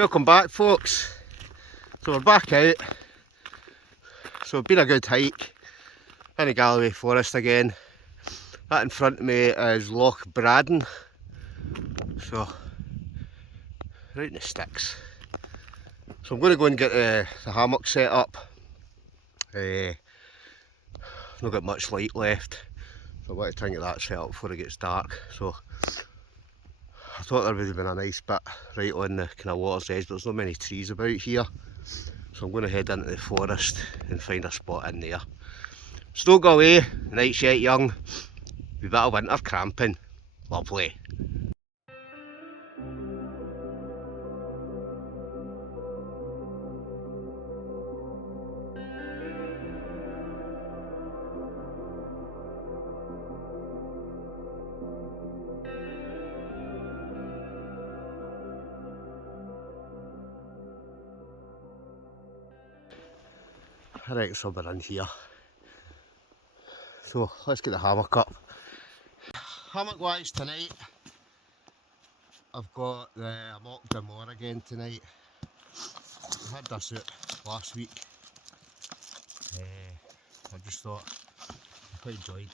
Welcome back, folks. So we're back out. So it's been a good hike in the Galloway forest again. That in front of me is Loch Bradan. So right in the sticks. So I'm going to go and get the hammock set up. Not got much light left, so I want to try and get that set up before it gets dark. So I thought there would have been a nice bit right on the kind of water's edge, but there's not many trees about here. So I'm going to head into the forest and find a spot in there. Stoke away, the night's yet young, a bit of winter cramping, lovely. I reckon somewhere in here. So let's get the hammock up. Hammock wise tonight, I've got the AMOK Draumr again tonight. I had this out last week. I just thought I quite enjoyed.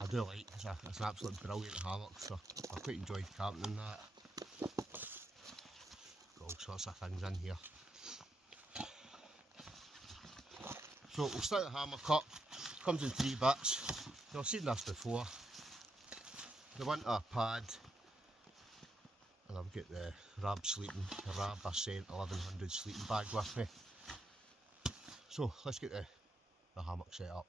I do like it's an absolute brilliant hammock, so I quite enjoyed camping in that. Got all sorts of things in here. So we'll start the hammock up. Comes in 3 bits. You've seen this before. The winter pad, and I've got the Rab Ascent 1100 sleeping bag with me. So let's get the hammock set up.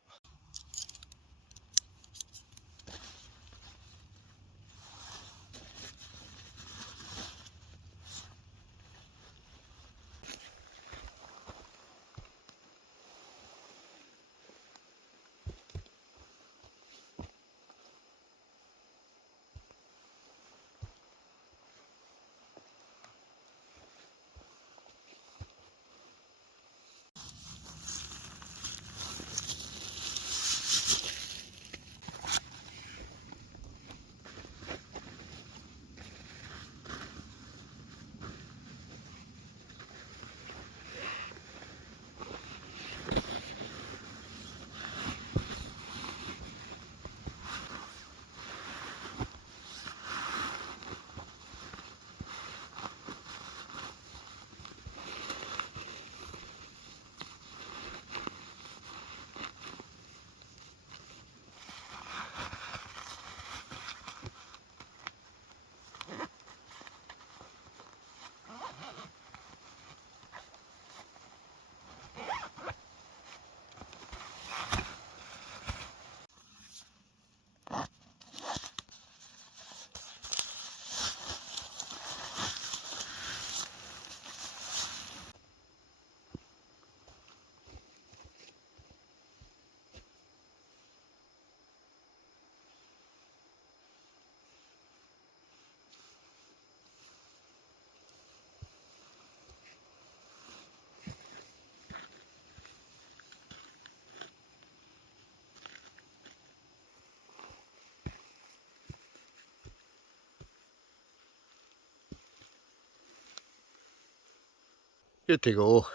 Good to go.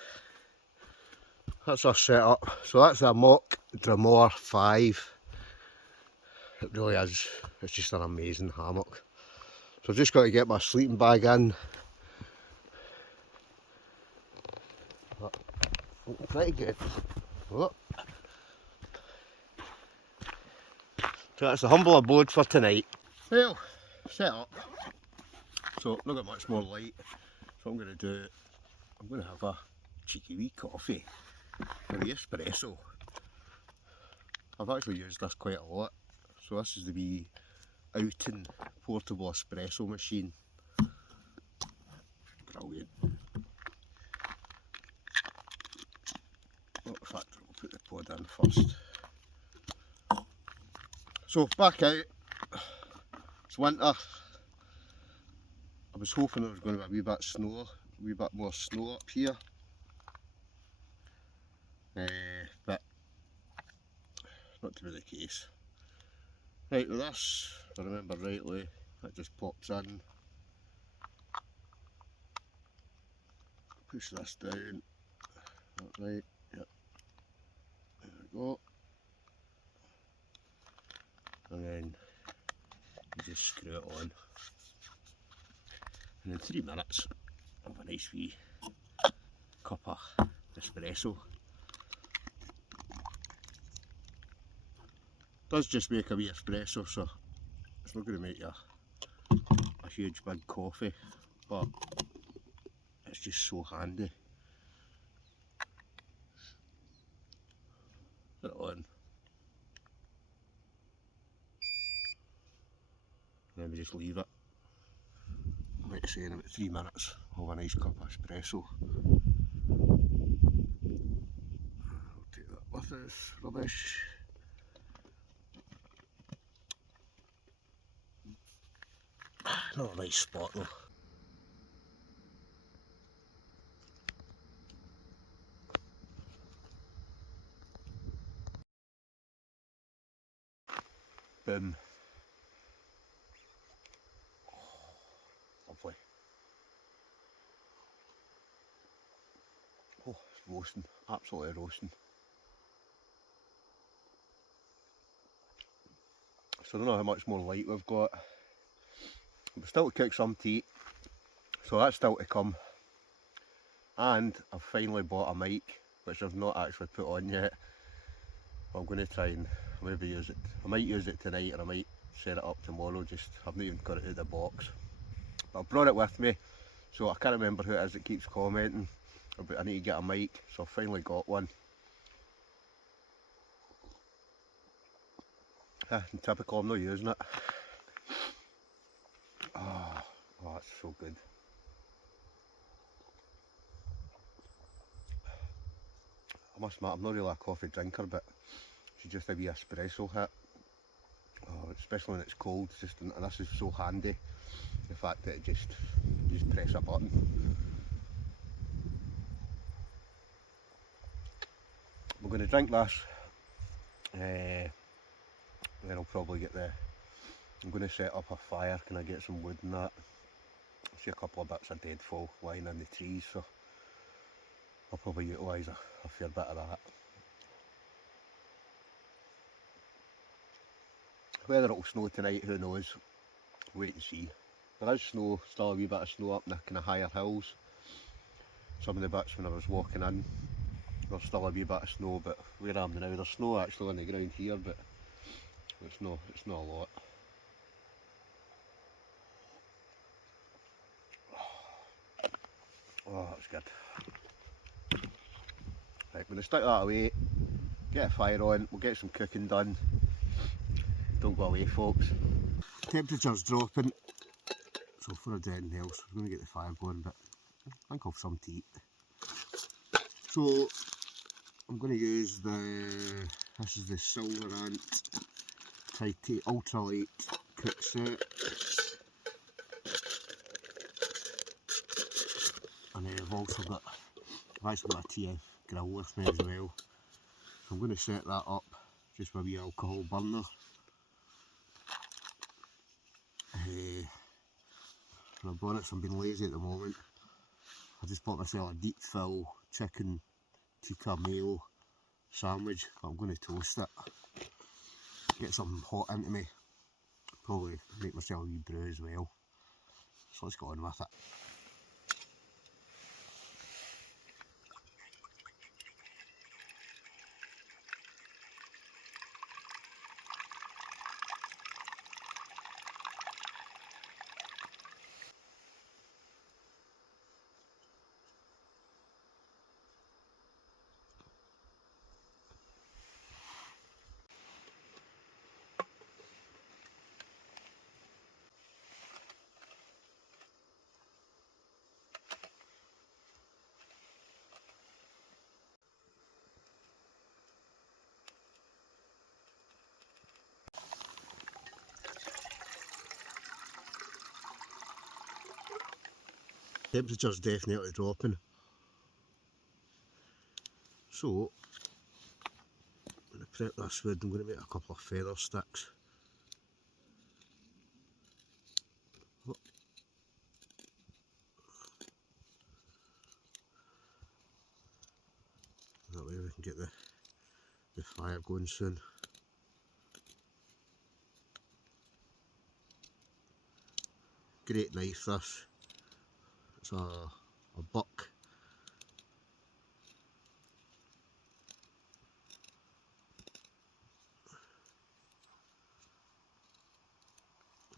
That's our setup. So that's the AMOK Draumr 5. It really is. It's just an amazing hammock. So I've just got to get my sleeping bag in. Pretty good. Oh. So that's the humble abode for tonight. Well, set up. So not got much more light. So I'm going to do, I'm going to have a cheeky wee coffee with the espresso. I've actually used this quite a lot. So this is the wee outing portable espresso machine. Brilliant. Oh, in fact, we'll put the pod in first. So back out. It's winter. I was hoping there was going to be a wee bit more snow up here. But not to be the case. Right, with this, if I remember rightly, that just pops in. push this down, right, yep, there we go, and then you just screw it on, and in 3 minutes I have a nice wee cup of espresso. Does just make a wee espresso, so it's not going to make you a huge big coffee, but it's just so handy. Put it on, and then we just leave it. Like I say, in about 3 minutes we'll have a nice cup of espresso. I'll take that with us, rubbish. Not a nice spot though. Boom. Lovely. Oh, it's roasting, absolutely roasting. So I don't know how much more light we've got. We've still to cook some tea, so that's still to come. And I've finally bought a mic, which I've not actually put on yet. I'm going to try and maybe use it. I might use it tonight, or I might set it up tomorrow. Just I've not even got it out of the box, but I've brought it with me. So I can't remember who it is that keeps commenting about I need to get a mic, so I've finally got one. In typical, I'm not using it. Oh, that's so good. I must admit, I'm not really a coffee drinker, but it's just a wee espresso hit. Oh, especially when it's cold, it's just, and this is so handy. The fact that you just press a button. We're going to drink this, then I'll probably get I'm going to set up a fire. Can I get some wood and that? I see a couple of bits of deadfall lying in the trees, so I'll probably utilise a fair bit of that. Whether it'll snow tonight, who knows? Wait and see. There is snow, still a wee bit of snow up in the kind of higher hills. Some of the bits when I was walking in, there's still a wee bit of snow, but where I am now, there's snow actually on the ground here, but it's not a lot. Oh, that's good. Right, I'm going to stick that away, get a fire on, we'll get some cooking done. Don't go away, folks. Temperature's dropping, so for anything else, we're going to get the fire going, but I think I'll have some to eat. So I'm going to use this is the Silver Ant ultralight cook set, and I've also got a TF grill with me as well. So I'm going to set that up just with a wee alcohol burner. And I've bought it, so I'm being lazy at the moment. I just bought myself a deep fill chicken tikka mayo sandwich. I'm going to toast it, get something hot into me, probably make myself a wee brew as well. So let's go on with it. Temperature's definitely dropping, so I'm going to prep this wood. I'm going to make a couple of feather sticks. That way we can get the fire going soon. Great knife this. It's a buck.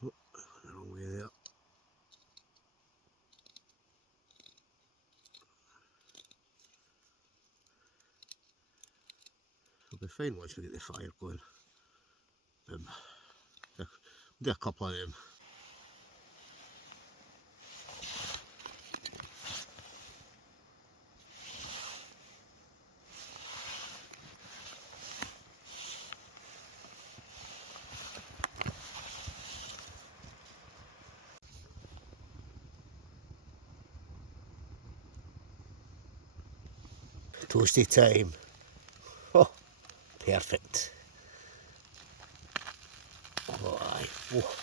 Oh, the wrong way there. It'll be fine once we get the fire going. Do a couple of them. Toasty time. Oh, perfect. Oh, aye. Oh,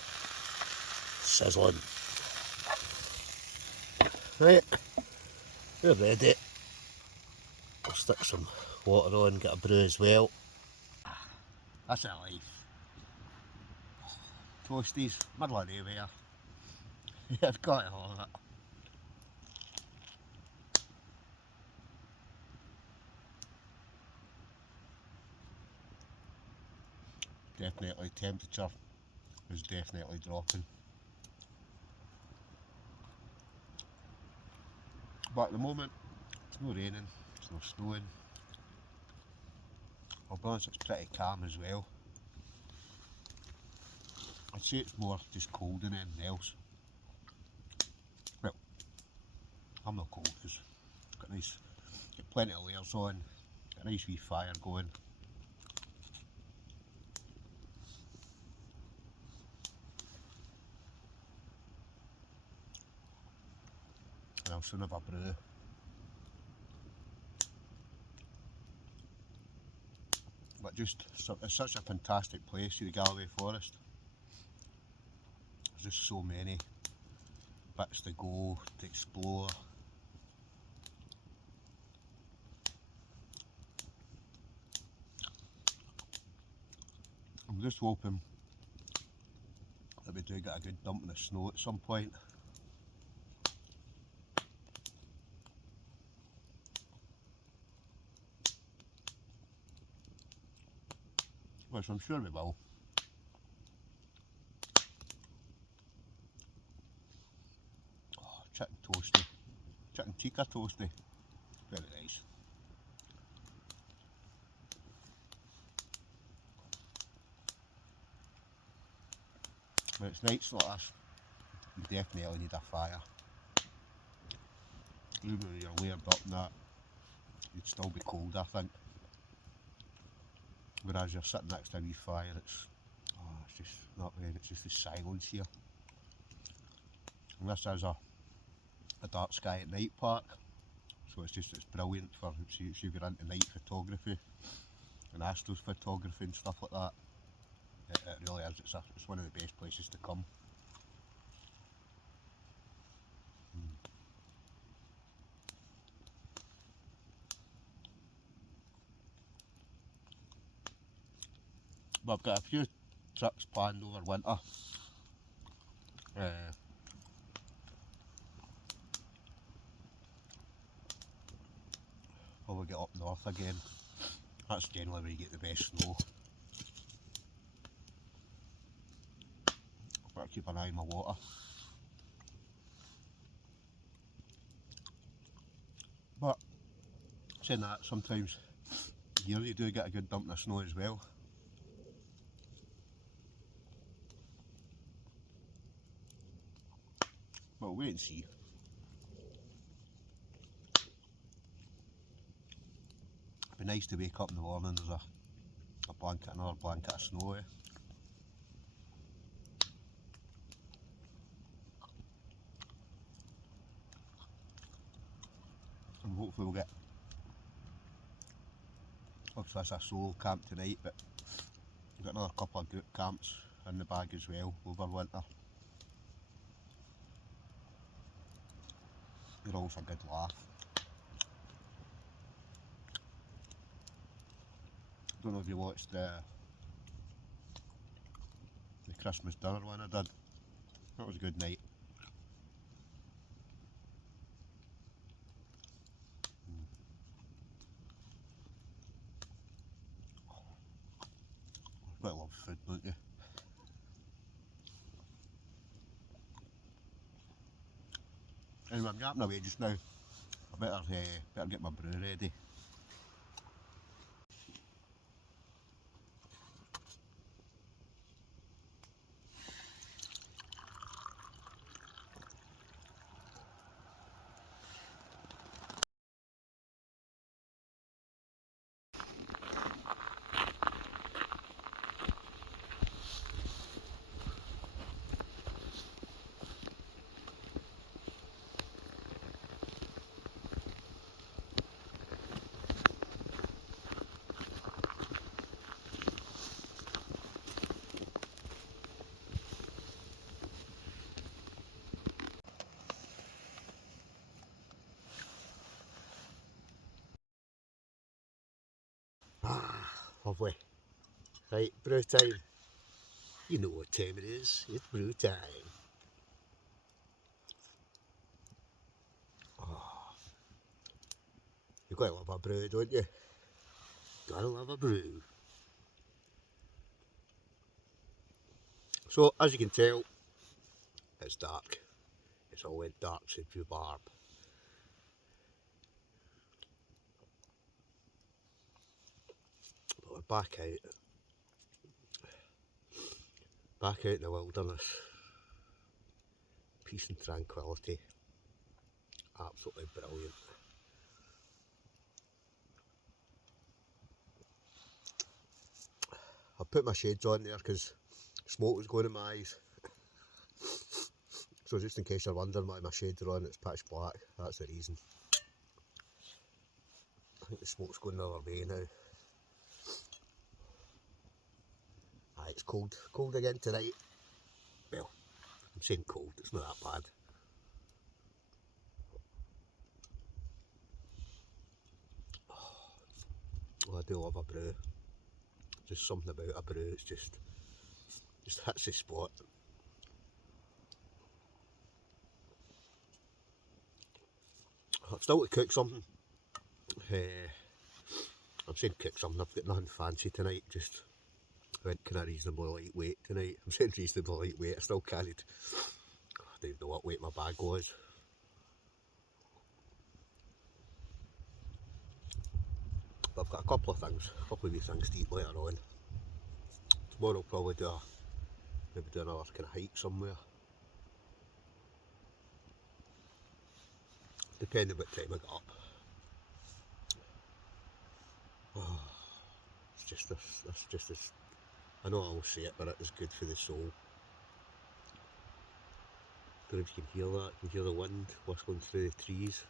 sizzling. Right, we're ready. I'll stick some water on, get a brew as well. That's it life. Toasties, middle of nowhere. I've got to have it. Definitely, temperature is definitely dropping. But at the moment, it's not raining, it's not snowing. I'll be honest, it's pretty calm as well. I'd say it's more just cold than anything else. Well, I'm not cold because I've got plenty of layers on, got a nice wee fire going. And I'll soon have a brew. But just, it's such a fantastic place, the Galloway Forest. There's just so many bits to go, to explore. I'm just hoping that we do get a good dumping of snow at some point. Which I'm sure we will. Oh, chicken toasty. Chicken tikka toasty. Very nice. When it's nights like this, you definitely need a fire. Even when you're layered up and that, you'd still be cold, I think. Whereas you're sitting next to a wee fire, it's just not rain, it's just the silence here. And this is a dark sky at night park, so it's brilliant for if you're into night photography and astrophotography and stuff like that. It really is, it's one of the best places to come. But I've got a few trips planned over winter. Probably get up north again. That's generally where you get the best snow. I've got to keep an eye on my water. But saying that, sometimes here you do get a good dumping of snow as well. But we'll wait and see. It'd be nice to wake up in the morning, there's another blanket of snow. And hopefully we'll get, obviously it's a solo camp tonight, but we've got another couple of group camps in the bag as well over winter. They're always a good laugh. Don't know if you watched the Christmas dinner one I did. That was a good night. Quite love food, don't you? Anyway, I'm yapping away just now. I better get my brew ready. Ah, lovely. Right, brew time. You know what time it is. It's brew time. Oh, you gotta love a brew, don't you? Gotta love a brew. So, as you can tell, it's dark. It's all went dark since rhubarb. But we're back out in the wilderness. Peace and tranquility. Absolutely brilliant. I put my shades on there because smoke was going in my eyes. So just in case you're wondering why my shades are on, it's pitch black. That's the reason. I think the smoke's going the other way now. Aye, it's cold. Cold again tonight. Well, I'm saying cold, it's not that bad. Oh, I do love a brew. Just something about a brew, it's just hits the spot. I've still got to cook something. I'm saying cook something, I've got nothing fancy tonight, just went kind of reasonably lightweight tonight. I'm saying reasonably lightweight, I still carried, I don't even know what weight my bag was. But I've got a couple of wee things to eat later on. Tomorrow I'll probably maybe do another kind of hike somewhere. Depending what time I get up. Oh, it's just this, I know I will say it, but it is good for the soul. Don't know if you can hear that, you can hear the wind whistling through the trees.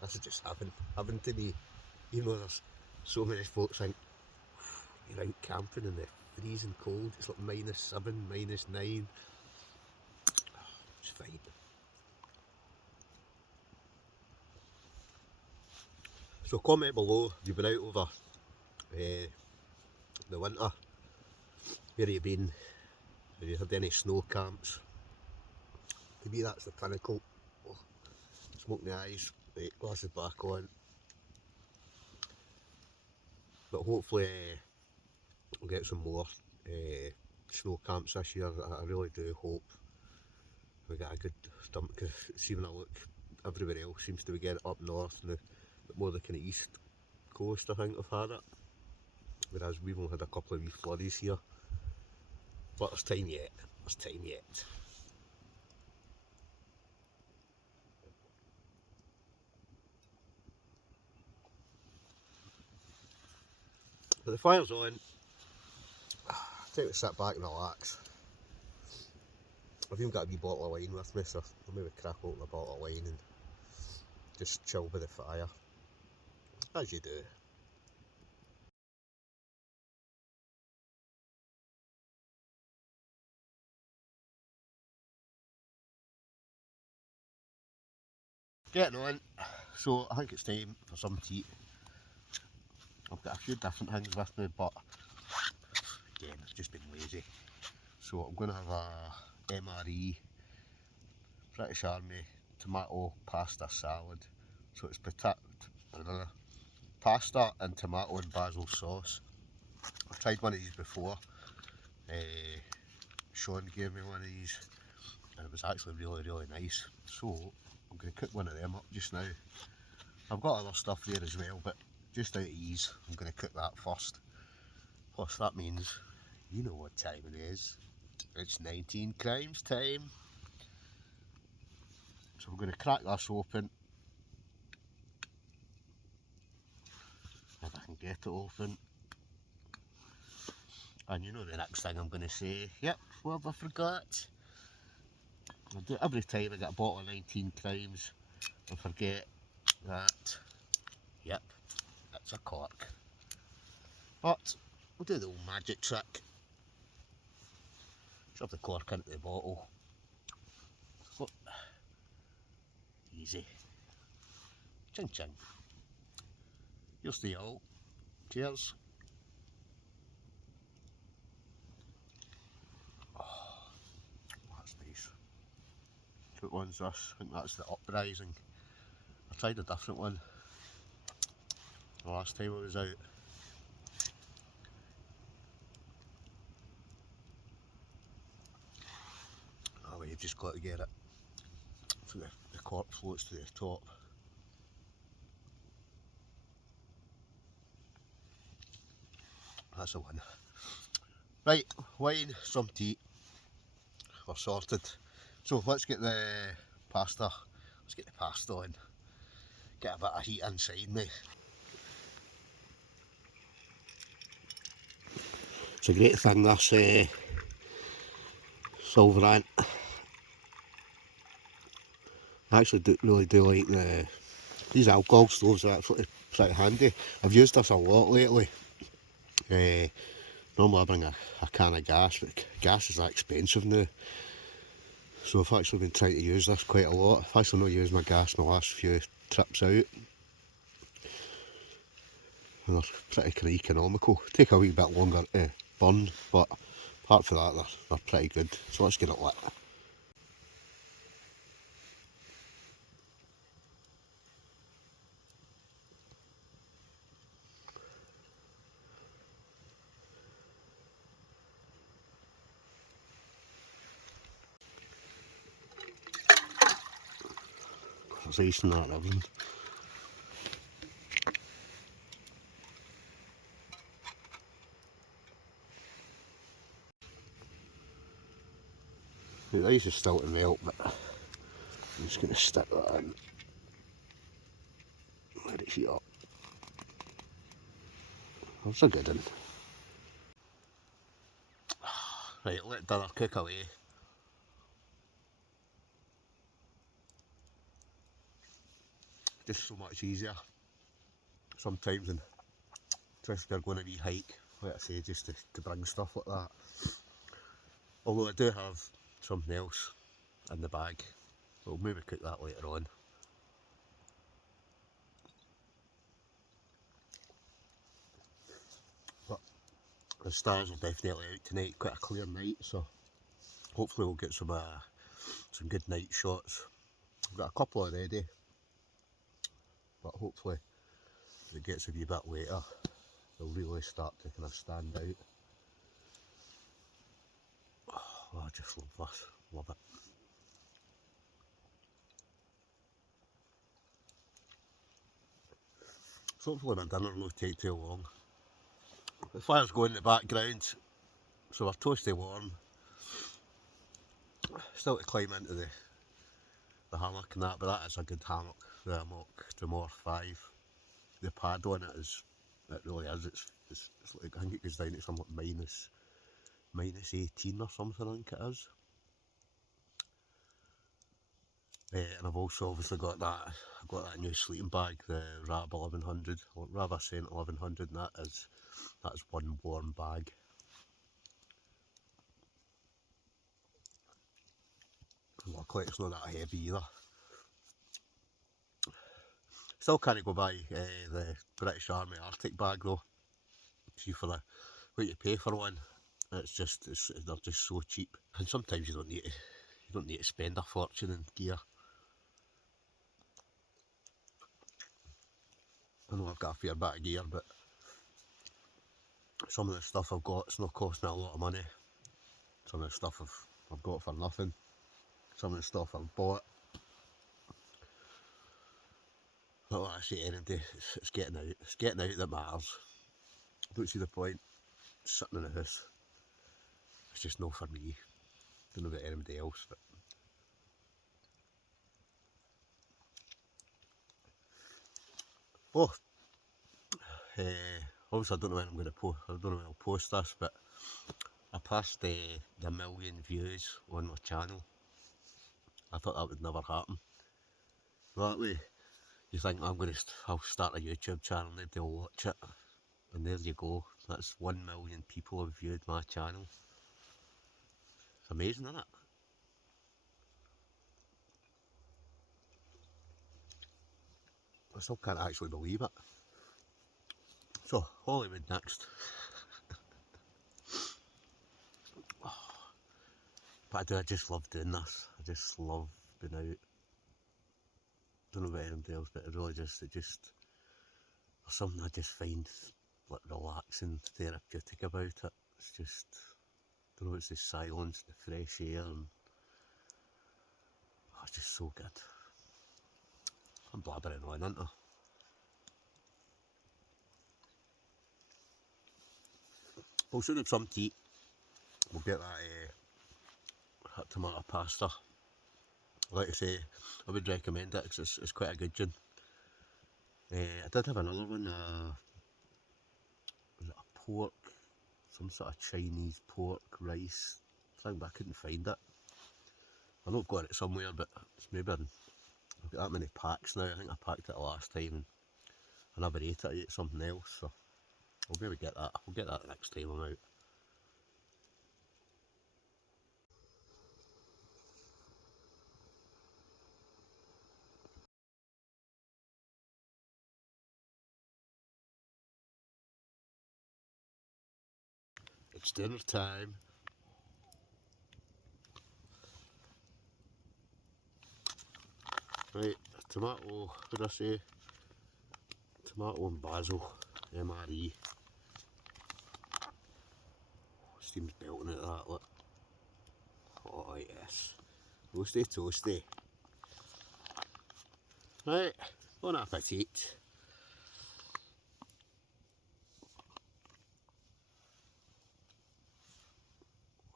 This is just heaven to me. Even though there's so many folks think you're out camping in the freezing cold, it's like -7, -9. It's fine. So comment below if you've been out over the winter. Where have you been? Have you had any snow camps? To me that's the pinnacle. Oh, smoke in the eyes, right, glasses back on. But hopefully we'll get some more snow camps this year. I really do hope we get a good stump, because see when I look, everywhere else seems to be getting up north and more the kind of east coast I think have had it. Whereas we've only had a couple of wee flurries here. But there's time yet, there's time yet. But the fire's on, time to sit back and relax. I've even got a wee bottle of wine with me, so I'll maybe crack open a bottle of wine and just chill by the fire, as you do. Getting on, so I think it's time for some tea. I've got a few different things with me, but again, I've just been lazy. So I'm going to have a MRE, British Army tomato pasta salad. So it's pasta and tomato and basil sauce. I've tried one of these before. Sean gave me one of these and it was actually really nice. So I'm going to cook one of them up just now. I've got other stuff there as well, but just out of ease, I'm going to cook that first. Plus that means, you know what time it is. It's 19 crimes time. So we're going to crack this open. If I can get it open. And you know the next thing I'm going to say, yep, what have I forgot? I do it every time I get a bottle of 19 crimes. I forget that, yep, it's a cork. But we'll do the old magic trick. Shove the cork into the bottle. Oh, easy. Ching ching. Here's the all. Cheers. Oh, that's nice. What one's this? I think that's the Uprising. I tried a different one the last time I was out. Oh, well, you've just got to get it so the cork floats to the top. That's a one. Right, wine, some tea. We're sorted. So let's get the pasta. Let's get the pasta on. Get a bit of heat inside me. It's a great thing, this Silverant. I actually really do like these alcohol stoves are actually pretty handy. I've used this a lot lately. Normally I bring a can of gas, but gas is that expensive now. So I've actually been trying to use this quite a lot. I've actually not used my gas my last few trips out. And they're pretty kind of economical. Take a wee bit longer to burn, but apart from that they're pretty good. So let's get it lit. There's ice in that and everything. The ice is still to melt, but I'm just going to stick that in. Let it heat up. That's a good one. Right, let dinner cook away. Just so much easier. Sometimes, and especially if you're going a wee hike, like I say, just to bring stuff like that. Although I do have something else in the bag. We'll maybe cook that later on. But the stars are definitely out tonight, quite a clear night, so hopefully we'll get some good night shots. I've got a couple already, but hopefully as it gets a wee bit later, they'll really start to kind of stand out. Oh, I just love this, love it. So hopefully my dinner won't take too long. The fire's going in the background, so we're toasty warm. Still to climb into the hammock and that, but that is a good hammock, the AMOK Draumr 5. The pad on it really is, it's like, I think it goes down to something minus 18 or something, I think it is. And I've also obviously got that new sleeping bag, the RAB 1100, or rather saying 1100, and that's one warm bag. Luckily it's not that heavy either. Still can't go buy the British Army Arctic bag though. See, for the what you pay for one, they're just so cheap. And sometimes you don't need to spend a fortune in gear. I know I've got a fair bit of gear, but some of the stuff I've got, it's not costing me a lot of money. Some of the stuff I've got for nothing. Some of the stuff I've bought. But like I say, anyway, it's getting out. It's getting out that matters. I don't see the point sitting in the house. It's just not for me. Don't know about anybody else, but oh, obviously I don't know when I'm going to post. I don't know when I'll post this, but I passed the 1 million views on my channel. I thought that would never happen. That way, you think I'll start a YouTube channel, nobody will watch it, and there you go. That's 1 million people have viewed my channel. It's amazing, isn't it? I still can't actually believe it. So, Hollywood next. But I just love doing this. I just love being out. Don't know about anybody else, but there's something I just find like relaxing, therapeutic about it. It's just, I don't know, it's the silence, the fresh air, and it's just so good. I'm blabbering on, aren't I? We'll soon have some tea. We'll get that tomato pasta. Like I say, I would recommend it because it's quite a good gin. I did have another one, was it a pork, some sort of Chinese pork rice thing, but I couldn't find it. I know I've got it somewhere, but it's maybe I've got that many packs now. I think I packed it last time and I never ate it. I ate something else, so I'll maybe get that. I'll get that next time I'm out. It's dinner time. Right, tomato, what did I say? Tomato and basil, MRE. Steam's belting out of that, look. Oh yes. Toasty, toasty. Right, bon appetit.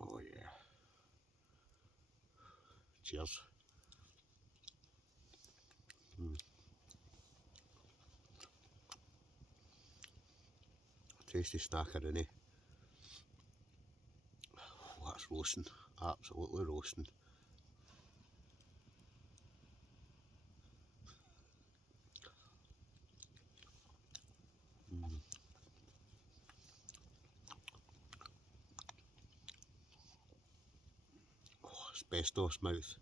Oh yeah. Cheers. Tasty snackeroonie. Oh, that's roasting. Absolutely roasting. Oh, asbestos mouth.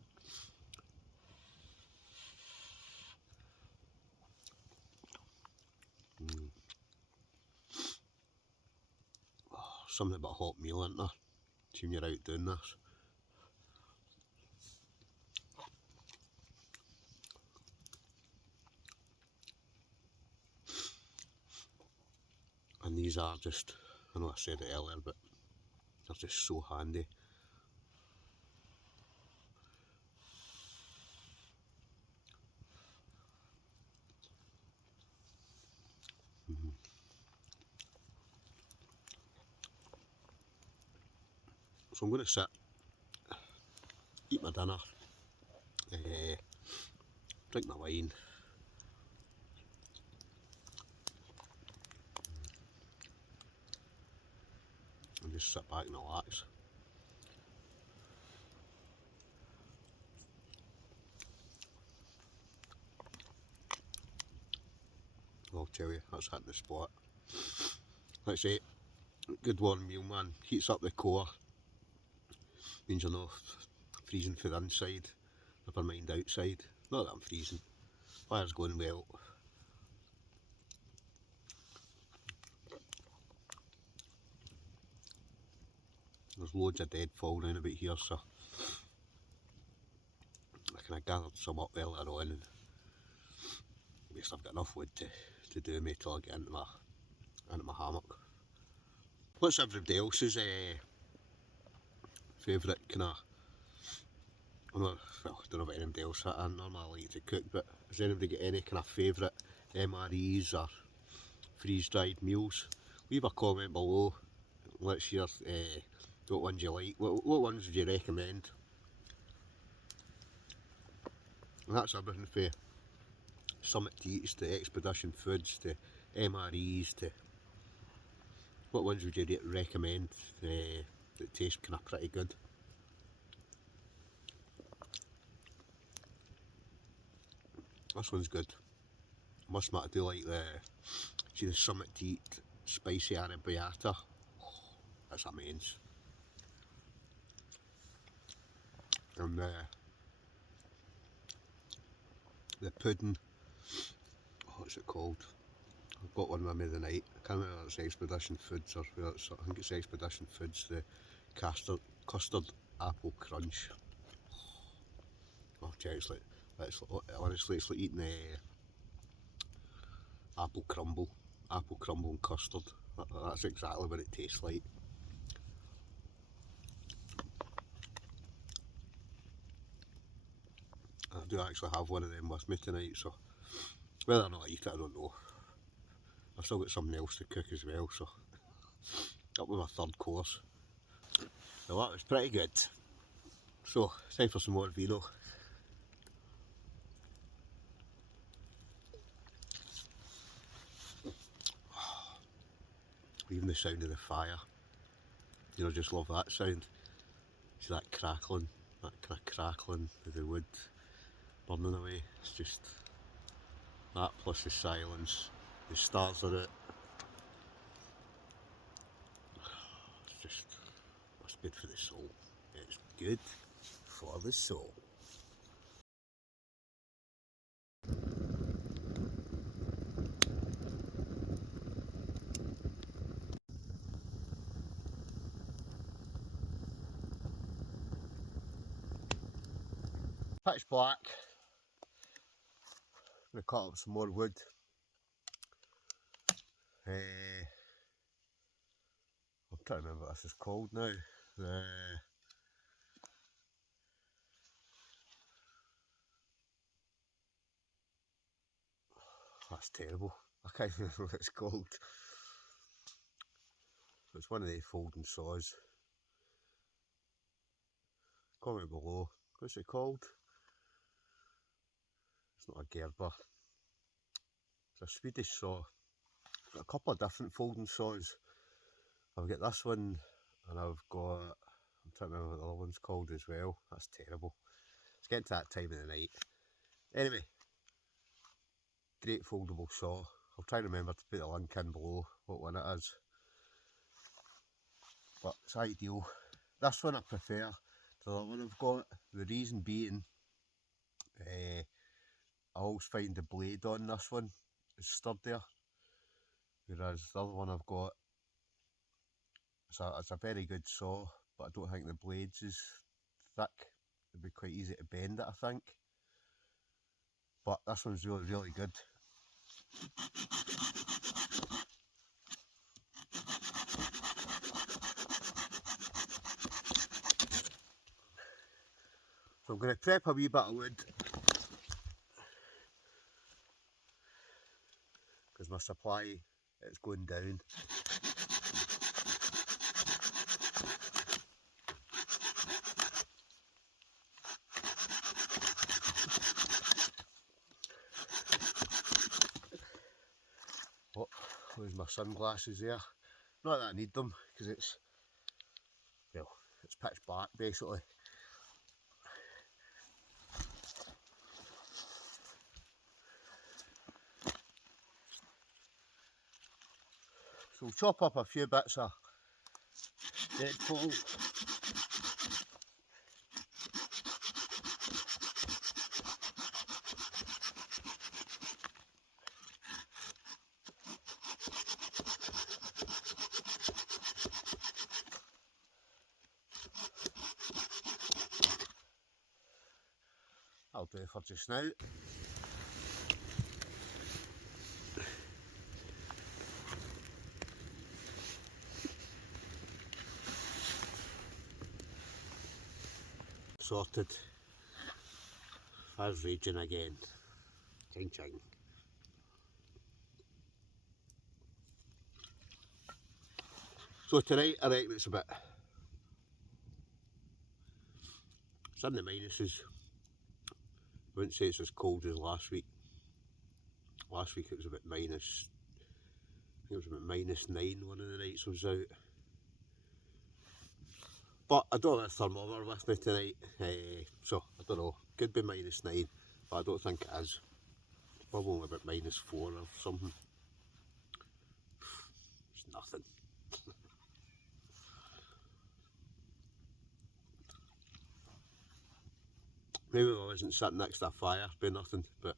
Oh, something about a hot meal, isn't there? When you're out doing this. And these are just, I know I said it earlier, but they're just so handy. So I'm going to sit, eat my dinner, drink my wine, and just sit back and relax. I'll tell you, that's hitting the spot. Like I say, good warm meal, man. Heats up the core, means you're not freezing for the inside, never mind outside. Not that I'm freezing, fire's going well. There's loads of deadfall round about here, so I kind of gathered some up earlier on, and at least I've got enough wood to do me till I get into my hammock. What's everybody else's favourite kind of, well, I don't know about anybody else, I normally like to cook, but has anybody got any kind of favourite MREs or freeze-dried meals? Leave a comment below, let's hear what ones you like, what ones would you recommend? And that's everything from Summit Teats to Expedition Foods to MREs to what ones would you recommend that taste kind of pretty good? This one's good. I must admit I do like the Summit Teat spicy arrabbiata. Oh, that's amazing. And the pudding, what's it called? I've got one with me the night. I can't remember if it's Expedition Foods or whether it's, I think it's Expedition Foods, the custard apple crunch. Oh, gee, honestly, it's like eating apple crumble and custard. That's exactly what it tastes like. I do actually have one of them with me tonight, so whether or not I eat it, I don't know. I've still got something else to cook as well, so up with my third course. So that was pretty good. So, time for some more vino. Even the sound of the fire, you know, just love that sound. See that crackling, that kind of crackling of the wood burning away. It's just that plus the silence, the stars are it. It's just, that's good for the soul. It's good for the soul. Pitch black. I'm going to cut up some more wood. I'm trying to remember what this is called now. That's terrible. I can't remember what it's called. It's one of the folding saws. Comment below. What's it called? It's not a Gerber. It's a Swedish saw. I've got a couple of different folding saws. I've got this one and I've got, I'm trying to remember what the other one's called as well. That's terrible. It's getting to that time of the night. Anyway, great foldable saw. I'll try and remember to put the link in below what one it is. But it's ideal. This one I prefer to the other one I've got. The reason being, I always find the blade on this one is sturdier. Whereas the other one I've got, it's a very good saw, but I don't think the blades is thick. It'd be quite easy to bend it, I think. But this one's really, really good. So I'm going to prep a wee bit of wood because my supply is going down. Oh, lose my sunglasses there. Not that I need them because it's, well, it's pitch black basically. So we'll chop up a few bits of deadfall. for just now. Sorted. Fire's raging again. Ching ching. So tonight I reckon it's in the minuses. I wouldn't say it's as cold as last week. Last week it was about minus, I think it was about -9 one of the nights I was out. But I don't have a thermometer with me tonight, so I don't know, could be -9, but I don't think it is. It's probably about -4 or something. It's nothing. Maybe if I wasn't sitting next to a fire, it'd be nothing, but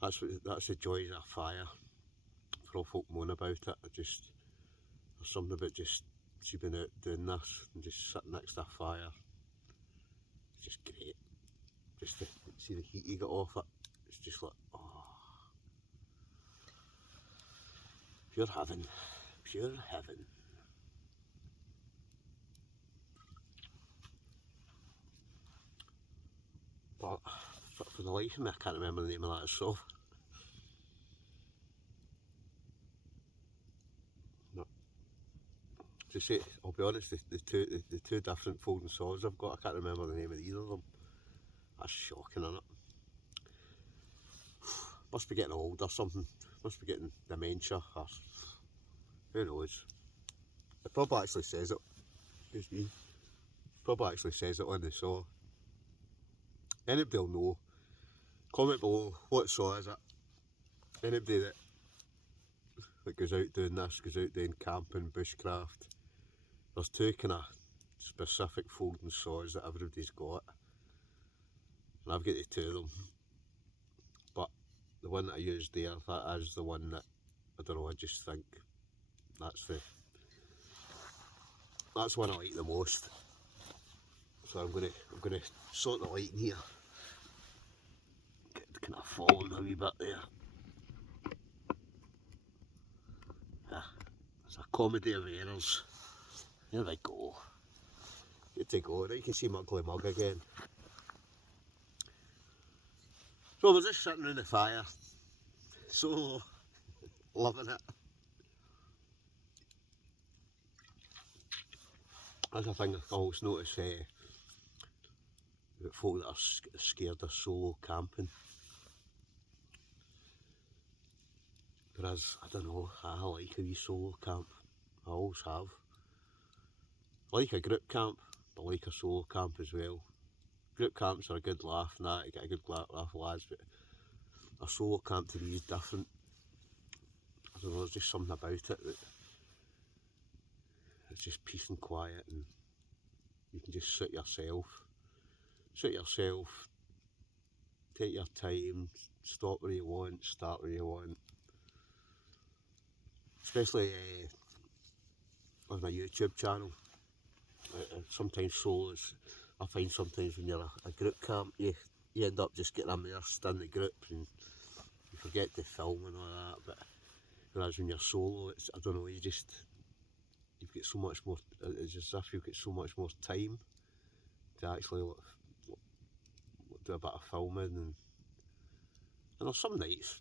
that's the joys of a fire. For all folk moan about it, there's something about just being out doing this and just sitting next to a fire. It's just great. Just to see the heat you get off it, it's just like, oh, pure heaven, pure heaven. But for the life of me, I can't remember the name of that song. No. To say, I'll be honest, the two different folding saws I've got, I can't remember the name of either of them. That's shocking, isn't it? Must be getting old or something. Must be getting dementia or who knows. It probably actually says it. Excuse me. Probably actually says it on the saw. Anybody will know. Comment below, what saw is it? Anybody that goes out doing this, goes out doing camping, bushcraft. There's two kind of specific folding saws that everybody's got. And I've got the two of them. But the one that I used there, that is the one that, I don't know, I just think that's the one I like the most. So I'm gonna sort the light in here. Get kind of falling a wee bit there. It's a comedy of errors. There we go. Good to go. Now you can see my ugly mug again. So we're just sitting around the fire. So loving it. That's a thing I always notice about folk that are scared of solo camping. Whereas, I don't know, I like a wee solo camp. I always have. I like a group camp, but I like a solo camp as well. Group camps are a good laugh and that, you get a good laugh with lads, but a solo camp to me is different. I don't know, there's just something about it that it's just peace and quiet, and you can just sit yourself, take your time, stop where you want, start where you want. Especially on my YouTube channel. Sometimes solos, I find sometimes when you're a group camp, you end up just getting immersed in the group and you forget to film and all that. But whereas when you're solo, it's, I don't know, you've got so much more, it's as if you've got so much more time to actually do a bit of filming. And there's some nights,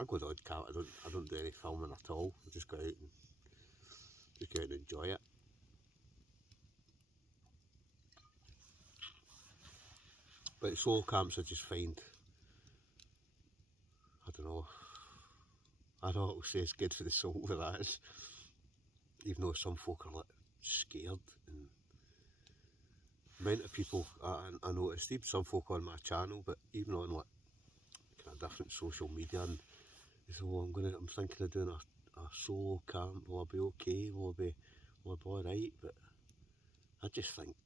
I go to odd camp, I don't do any filming at all. I just go out and enjoy it. But solo camps I just find, I don't know, I don't always say it's good for the soul, but that is. Even though some folk are like scared, and the amount of people I noticed, even some folk on my channel, but even on like kind of different social media, and they say, "Oh, I'm thinking of doing a solo camp. Will I be okay? Will I be alright?" But I just think,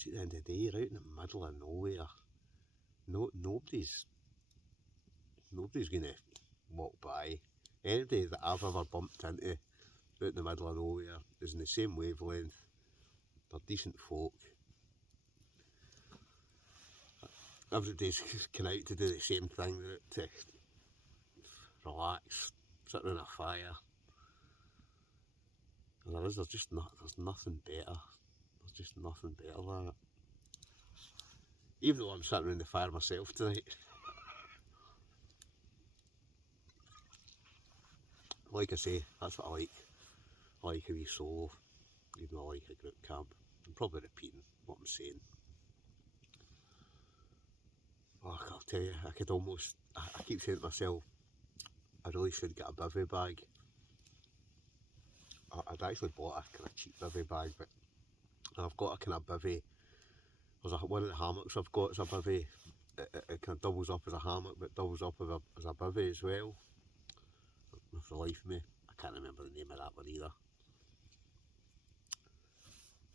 at the end of the day, you're out in the middle of nowhere. Nobody's gonna walk by. Anybody that I've ever bumped into out in the middle of nowhere is in the same wavelength. They're decent folk. everybody's come out to do the same thing, to relax, sit around a fire. And there's nothing better. There's just nothing better than it. Even though I'm sitting around the fire myself tonight. Like I say, that's what I like. I like a wee solo, even though I like a group camp. I'm probably repeating what I'm saying. Oh, I'll tell you, I could almost, I keep saying to myself, I really should get a bivvy bag. I'd actually bought a kind of cheap bivvy bag, but I've got a kind of bivvy. There's one of the hammocks I've got is a bivvy. It kind of doubles up as a hammock, but doubles up as a bivvy as well. For the life of me, I can't remember the name of that one either.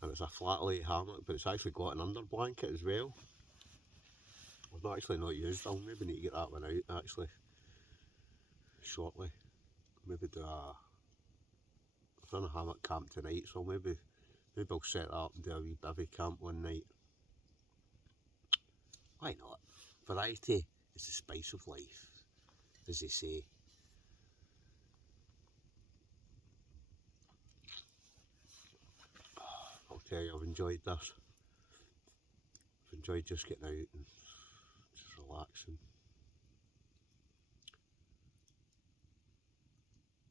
And it's a flat lay hammock, but it's actually got an under blanket as well. I've not used. I'll maybe need to get that one out actually shortly. Maybe do I've done a hammock camp tonight, so maybe I'll set that up and do a wee bivvy camp one night. Why not? Variety is the spice of life, as they say. I'll tell you, I've enjoyed this. I've enjoyed just getting out and just relaxing.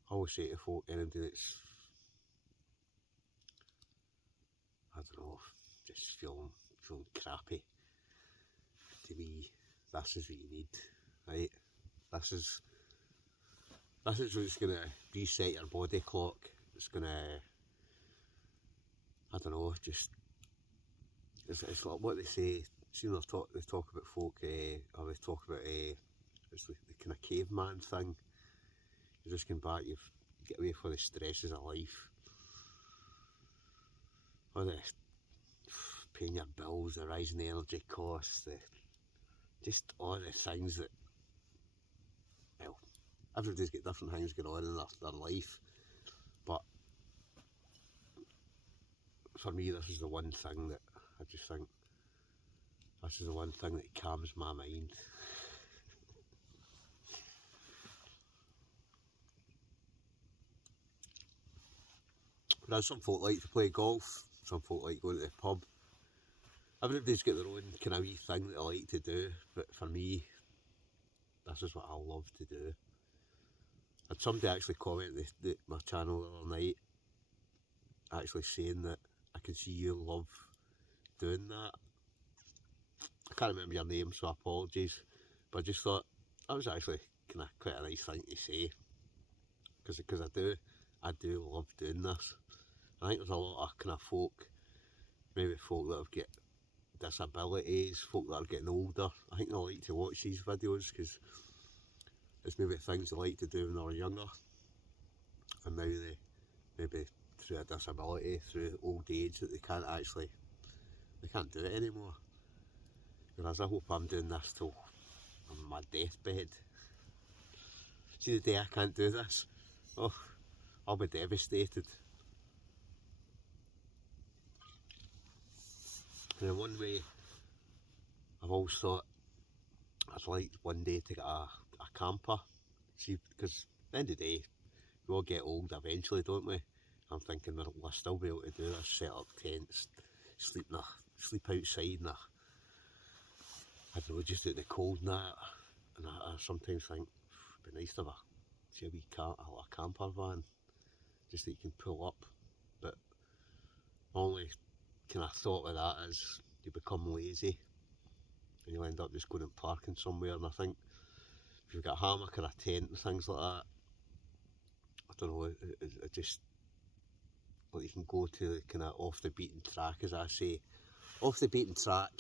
I always say to folk, anybody that's, I don't know, just feeling crappy, to me, this is what you need, right? This is what's going to reset your body clock. It's going to, I don't know, just, it's like what they say. See, they talk about folk, or they talk about, it's the kind of caveman thing. You just come back, you get away from the stresses of life. All the paying your bills, the rising energy costs, just all the things that, well, everybody's got different things going on in their life, but for me this is the one thing that I just think, this is the one thing that calms my mind. Whereas some folk like to play golf, some folk like going to the pub. Everybody's got their own kind of wee thing that they like to do, but for me, this is what I love to do. And somebody actually commented my channel the other night, actually saying that I can see you love doing that. I can't remember your name, so apologies, but I just thought that was actually kind of quite a nice thing to say, because I do love doing this. I think there's a lot of kind of folk, maybe folk that have got disabilities, folk that are getting older. I think they like to watch these videos because it's maybe things they like to do when they were younger, and now they maybe through a disability, through old age, that they can't do it anymore. Whereas I hope I'm doing this till I'm on my deathbed. See the day I can't do this, oh, I'll be devastated. And in one way, I've always thought I'd like one day to get a camper. See, because at the end of the day, we all get old eventually, don't we? I'm thinking we'll still be able to do this, set up tents, sleep outside, and I don't know, just out in the cold and that. And I sometimes think it'd be nice to have a wee camper van, just that you can pull up. But my only kind of thought with that is you become lazy and you'll end up just going and parking somewhere. And I think if you've got a hammock or a tent and things like that, I don't know, it just, like, you can go to kind of off the beaten track, as I say, off the beaten track,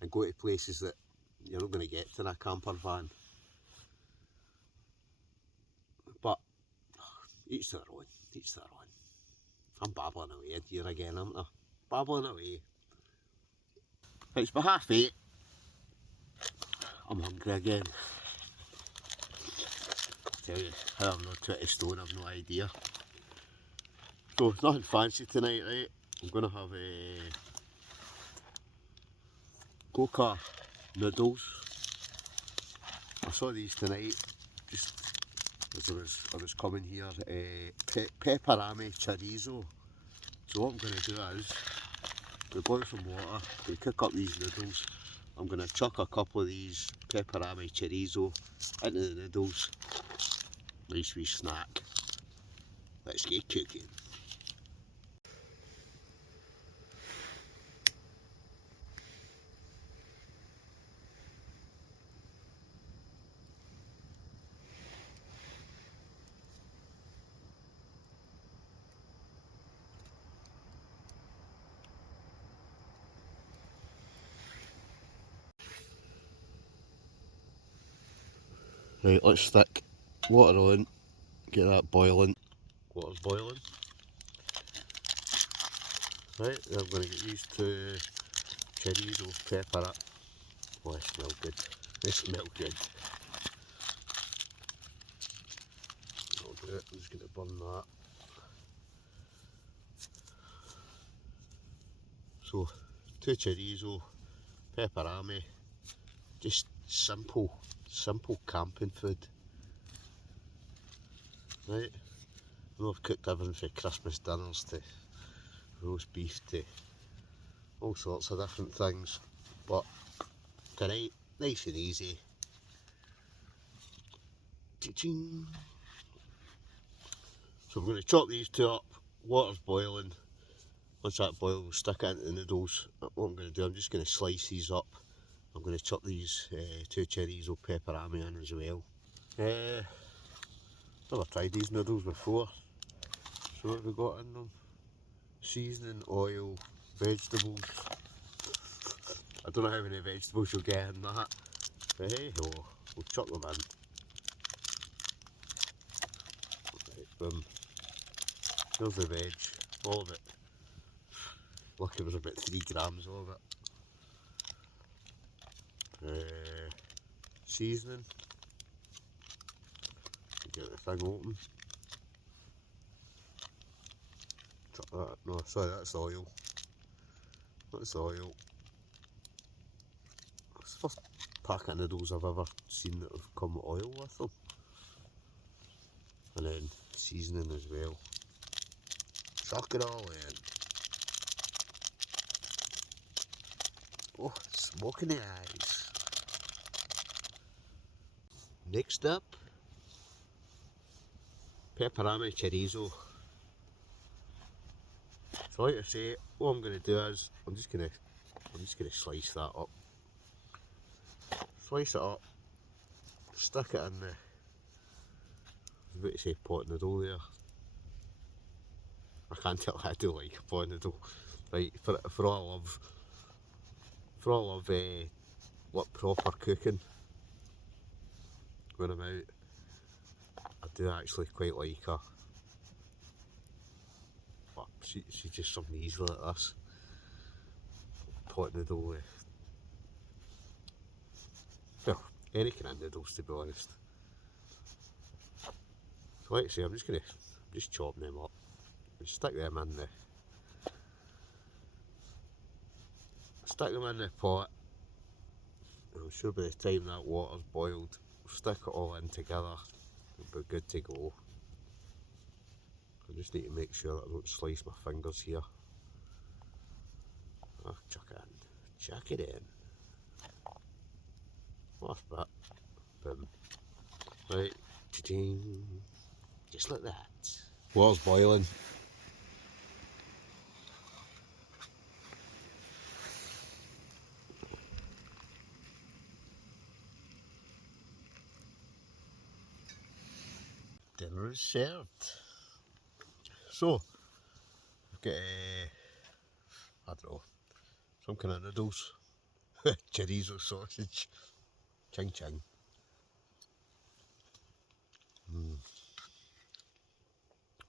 and go to places that you're not going to get to in a camper van. But each their own, each their own. I'm babbling away here again, aren't I? Babbling away. It's about 8:30. I'm hungry again. I tell you, how I'm not 20 stone, I've no idea. So, nothing fancy tonight, right? I'm going to have a go-kart noodles. I saw these tonight, just as I was coming here, pepperami chorizo. So what I'm going to do is, we boil some water, we cook up these noodles. I'm going to chuck a couple of these pepperami chorizo into the noodles. Nice wee snack. Let's get cooking. Right, let's stick water on, get that boiling. Water's boiling. Right, I'm going to get these two chorizo pepper up. Oh, they smell good. They smell good. I'll do it, I'm just going to burn that. So, two chorizo, pepperami, just simple camping food. Right, I know I've cooked everything from Christmas dinners to roast beef to all sorts of different things, but tonight, nice and easy. Cha-ching. So we're going to chop these two up, water's boiling. Once that boils, we'll stick it into the noodles. What I'm going to do, I'm just going to slice these up. I'm going to chop these two chorizo pepperami in as well. Never tried these noodles before. So what have we got in them? Seasoning, oil, vegetables. I don't know how many vegetables you'll get in that. But hey ho, we'll chuck them in. Right, boom. There's the veg, all of it. Lucky there's about 3 grams of it. Seasoning. Get the thing open. Chuck that. No, sorry, that's oil. That's oil. It's the first packet of noodles I've ever seen that have come with oil with them. And then seasoning as well. Chuck it all in. Oh, smoke in the eyes. Next up, pepperami chorizo. So like I say, what I'm going to do is I'm just going to slice that up. Slice it up, stick it in the, I was about to say pot noodle there. I can't tell I do like a pot noodle. Right, for all of what proper cooking when I'm out, I do actually quite like her. But she's just something easy like this. Pot noodle with, well, any kind of noodles to be honest. So like I say, I'm just chopping them up. Stick them in the pot. I'm sure by the time that water's boiled, we'll stick it all in together. It'll be good to go. I just need to make sure that I don't slice my fingers here. Oh, chuck it in. Chuck it in. Last bit. Boom. Right. Cha-ching. Just like that. Water's boiling. Dinner is served. So, I've got I don't know, some kind of noodles, chorizo sausage, ching ching.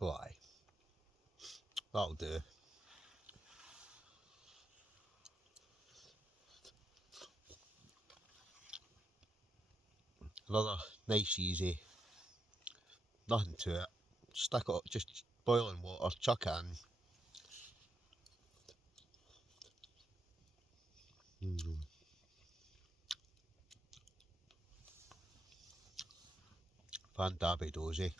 Oh aye, that'll do. Another nice easy, nothing to it. Stick it up, just boiling water, chuck it in. Pan Dabby Dozy.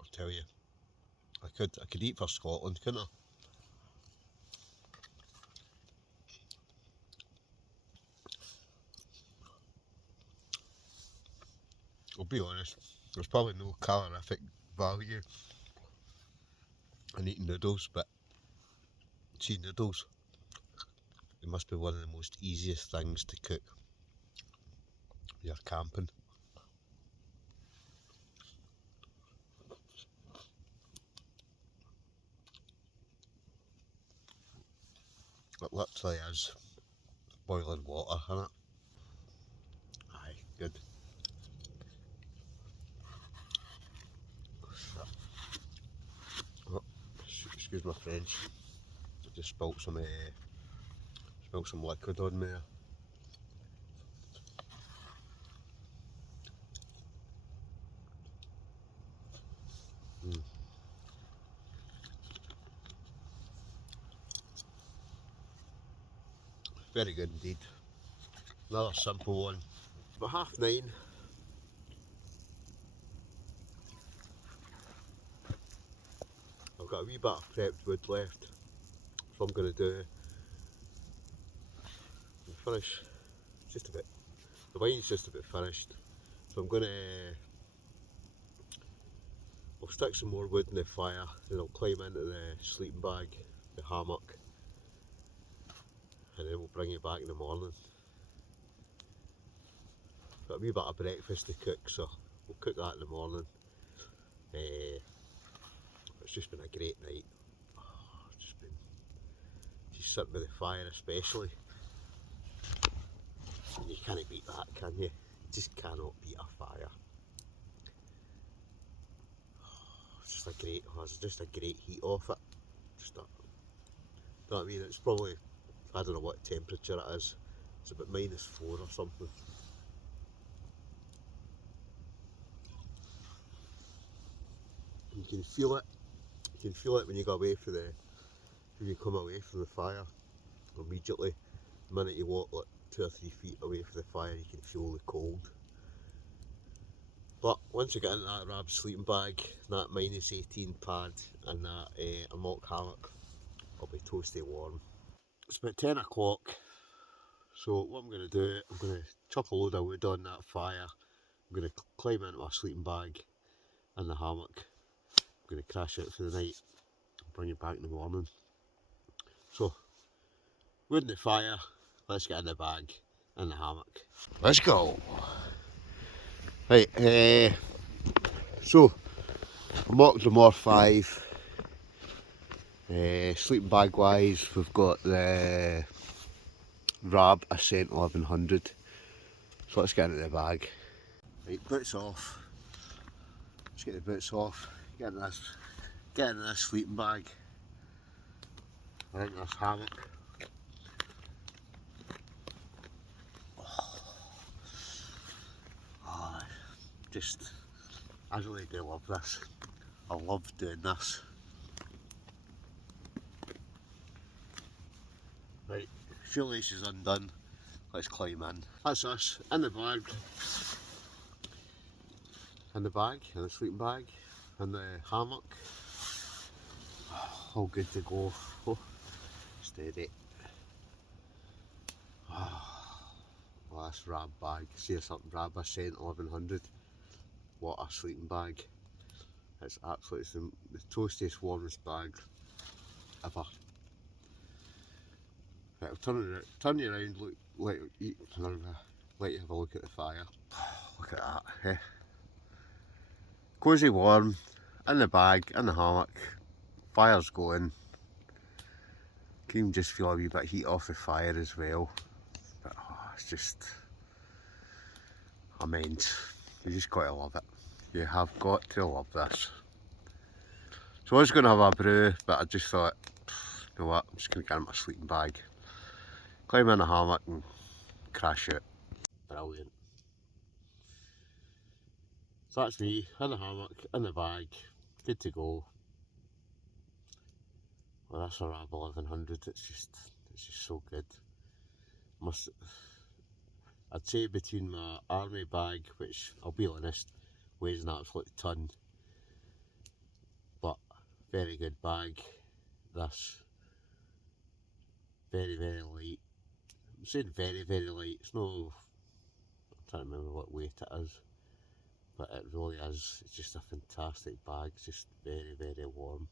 I'll tell you, I could eat for Scotland, couldn't I? I'll be honest, there's probably no calorific value in eating noodles, but see, noodles, it must be one of the most easiest things to cook when you're camping. It literally is boiling water, isn't it? Aye, good. Oh, excuse my French. I just spilt some liquid on me there. Very good indeed. Another simple one. About 9:30. I've got a wee bit of prepped wood left, so I'm going to do finish just about. The wine's just about finished, so I'm going to. I'll stick some more wood in the fire, then I'll climb into the sleeping bag, the hammock, and then we'll bring you back in the morning. Got a wee bit of breakfast to cook, so we'll cook that in the morning. It's just been a great night. Just sitting by the fire especially. You can't beat that, can you? You just cannot beat a fire. It's just a great heat off it. Just that, you know what I mean? It's probably, I don't know what temperature it is. It's about -4 or something. You can feel it. You can feel it when you go away from when you come away from the fire. Immediately, the minute you walk like 2 or 3 feet away from the fire, you can feel the cold. But once you get into that rab sleeping bag, that -18 pad, and that AMOK hammock, I'll be toasty warm. It's about 10 o'clock, so what I'm going to do, I'm going to chuck a load of wood on that fire. I'm going to climb into my sleeping bag and the hammock. I'm going to crash out for the night and bring it back in the morning. So, wood in the fire, let's get in the bag and the hammock. Let's go! Right, so AMOK Draumr 5. Sleeping bag wise, we've got the Rab Ascent 1100. So let's get into the bag. Right, boots off. Let's get the boots off. Get in this sleeping bag. Into this hammock. Oh, I really do love this. I love doing this. Right, shoelaces undone. Let's climb in. That's us in the bag. In the sleeping bag, in the hammock. All good to go. Oh, steady. Oh, this Rab bag. See something, Rab Ascent 1100. What a sleeping bag. It's absolutely the toastiest, warmest bag ever. Right, I'll turn you around, let you have a look at the fire. Look at that, eh? Cosy warm, in the bag, in the hammock, fire's going. Can even just feel a wee bit of heat off the fire as well. But it's just immense. You just got to love it. You have got to love this. So I was going to have a brew, but I just thought, you know what, I'm just going to get in my sleeping bag, climb in the hammock and crash it. Brilliant. So that's me, in the hammock, in the bag, good to go. Well, that's a Rab 1100. It's just so good. I'd say between my army bag, which I'll be honest, weighs an absolute ton, but very good bag. This very light. I'm saying very light. It's no. I'm trying to remember what weight it is, but it really is. It's just a fantastic bag. It's just very warm.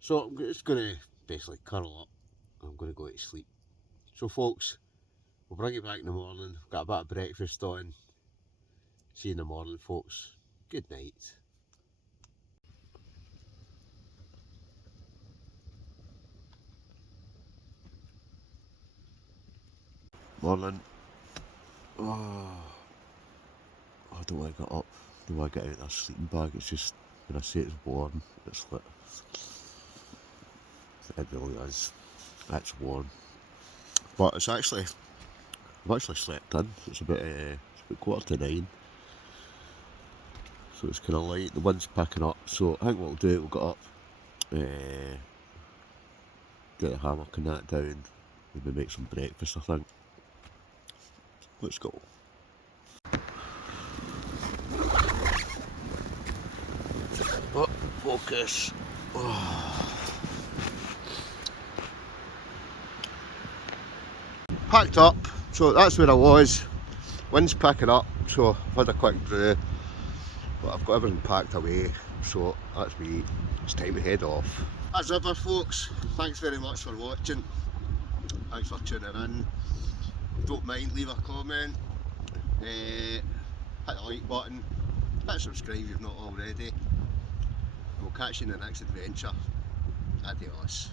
So I'm just going to basically curl up. I'm going to go to sleep. So folks, we'll bring you back in the morning. We've got a bit of breakfast on. See you in the morning, folks. Good night. Morning. Oh, I don't want to get up. I don't want to get out of that sleeping bag. It's just, when I say it's warm, it's like, it really is. It's warm. But it's actually, I've actually slept in. It's about 8:45. So it's kind of light. The wind's picking up. So I think what we'll do, we'll get up, get the hammock and that down, maybe make some breakfast, I think. Let's go. Oh, focus. Oh. Packed up, so that's where I was. Wind's picking up, so I've had a quick brew, but I've got everything packed away, so that's me. It's time to head off. As ever folks, thanks very much for watching. Thanks for tuning in. Don't mind, leave a comment, hit the like button, hit subscribe if you've not already. We'll catch you in the next adventure. Adios.